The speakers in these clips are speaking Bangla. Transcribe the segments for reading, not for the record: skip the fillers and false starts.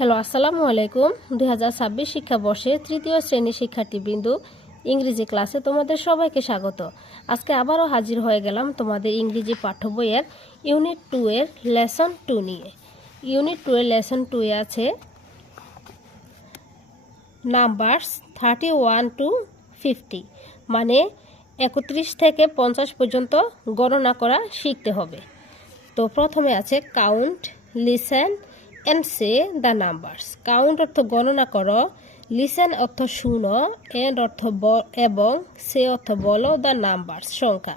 হ্যালো, আসসালামু আলাইকুম। 2026 শিক্ষাবর্ষে তৃতীয় শ্রেণীর শিক্ষার্থীবৃন্দ ইংরেজি ক্লাসে তোমাদের সবাইকে স্বাগত। আজকে আবারও হাজির হয়ে গেলাম তোমাদের ইংরেজি পাঠ্য বইয়ের ইউনিট 2 এর লেসন 2 নিয়ে। ইউনিট 2 এর লেসন 2 এ আছে নাম্বারস 31 to 50, মানে 31 থেকে 50 পর্যন্ত গণনা করা শিখতে হবে। তো প্রথমে আছে count, listen and say the numbers. Count অর্থ গণনা করো, লিসেন অর্থ শুনো, এন্ড অর্থ এবং সে অর্থ বলো দ্য নাম্বারস সংখ্যা।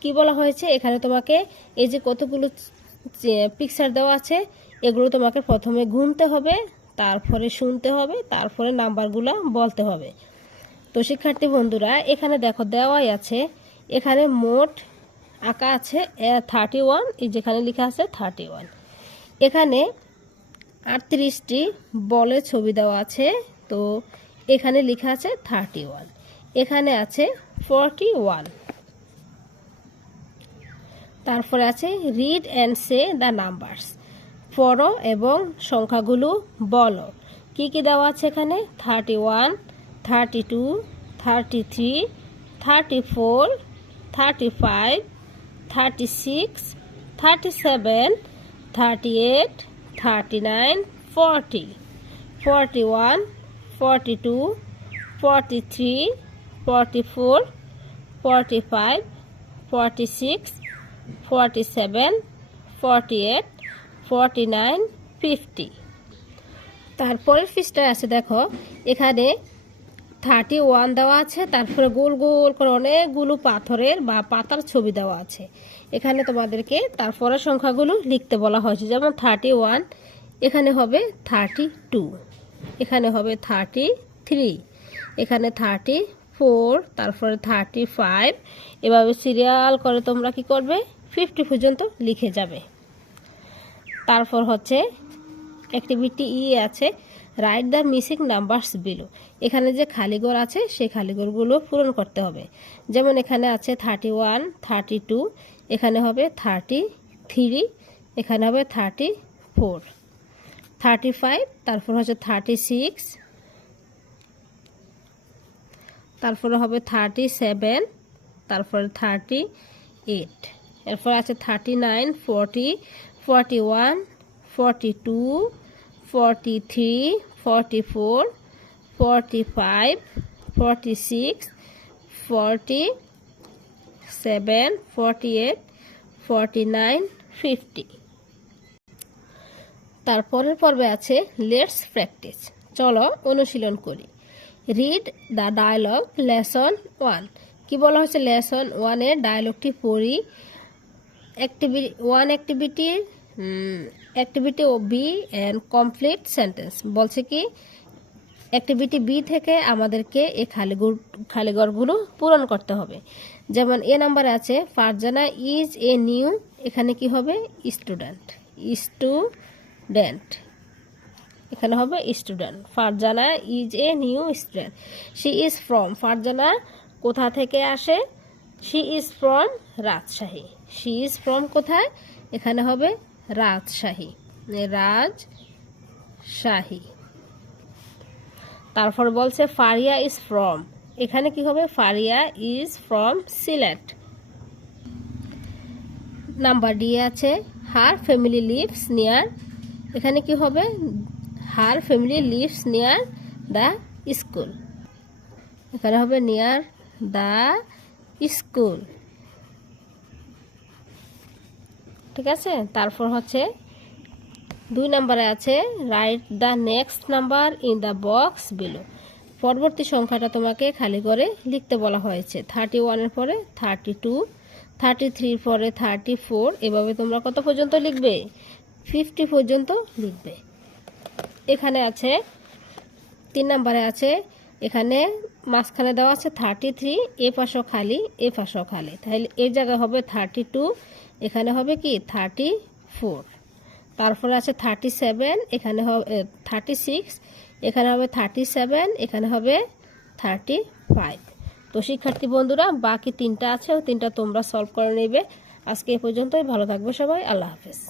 কি বলা হয়েছে এখানে? তোমাকে এই যে কতগুলো পিকচার দেওয়া আছে এগুলো তোমাকে প্রথমে গুনতে হবে, তারপরে শুনতে হবে, তারপরে নাম্বারগুলো বলতে হবে। তো শিক্ষার্থী বন্ধুরা এখানে দেখো দেওয়াই আছে, এখানে মোট আঁকা আছে 31, এই যেখানে লেখা আছে 31। এখানে 38টি বলের ছবি দেওয়া আছে, তো এখানে লেখা আছে 31। এখানে আছে 41। তারপরে আছে read and say the numbers, পড়ো এবং সংখ্যাগুলো বলো। কি কি দেওয়া আছে এখানে? 31, 32, 33, 34, 35, 36, 37, 38, 39, 40, 41, 42, 43, 44, 45, 46, 47, 48, 49, 50। তারপরের পৃষ্ঠায় আছে দেখো, এখানে 31 দেওয়া আছে, তারপরে গোল গোল করে অনেকগুলো পাথরের বা পাতার ছবি দেওয়া আছে। এখানে তোমাদেরকে তারপরে সংখ্যাগুলো লিখতে বলা হয়েছে, যেমন 31 এখানে হবে 32, এখানে হবে 33, এখানে 34, তারপরে 35, এভাবে সিরিয়াল করে তোমরা কি করবে 50 পর্যন্ত লিখে যাবে। তারপর হচ্ছে অ্যাক্টিভিটি ই আছে, write the missing numbers below. এখানে যে খালিঘর আছে সেই খালিঘরগুলো পূরণ করতে হবে। যেমন এখানে আছে 31, 32, এখানে হবে 33, এখানে হবে 34, 35, তারপর হচ্ছে 36, তারপরে হবে 37, তারপরে 38, এরপর আছে 39, 40, 41, 42, 43, 44, 45, 46, 47, 48, 49, 50। তারপরের পর্বে আছে লেটস প্র্যাকটিস, চলো অনুশীলন করি। Read the dialogue lesson 1। কি বলা হয়েছে? লেসন 1 এর ডায়লগটি পড়ি। অ্যাক্টিভিটি ও বি অ্যান্ড কমপ্লিট সেন্টেন্স বলছে কি অ্যাক্টিভিটি বি থেকে আমাদেরকে এই খালিঘরগুলো পূরণ করতে হবে। যেমন এ নাম্বারে আছে ফারজানা ইজ এ নিউ, এখানে কি হবে? স্টুডেন্ট, এখানে হবে student. Farzana is a new student. She is from, Farzana কোথা থেকে আসে? She is from Rajshahi. She is from কোথায়? এখানে হবে রাজশাহী। তারপর বলছে ফারিয়া ইজ ফ্রম, এখানে কি হবে? Faria is from Sylhet. Number D আছে হার ফ্যামিলি লিভস নিয়ার, এখানে কি হবে? Her family lives near the school, এখানে হবে নিয়ার দ্য স্কুল। ঠিক আছে। তারপর হচ্ছে 2 নম্বরে আছে write the next number in the box below. পরবর্তী সংখ্যাটা তোমাকে খালি করে লিখতে বলা হয়েছে। 31 এর পরে 32, 33 পরে 34, এভাবে তোমরা কত পর্যন্ত লিখবে? 50 পর্যন্ত লিখবে। এখানে আছে 3 নম্বরে আছে, এখানে মাঝখানে দেওয়া আছে 33, এ পাশও খালি এ পাশও খালি, তাহলে এই জায়গায় হবে 32, এখানে হবে কি 34। তারপরে আছে 37, এখানে হবে 36, এখানে হবে 37, এখানে হবে 35। তো শিক্ষার্থী বন্ধুরা বাকি 3টা আছে, ওই 3টা তোমরা সলভ করে নেবে। আজকে এই পর্যন্তই, ভালো থাকবে সবাই, আল্লাহ হাফেজ।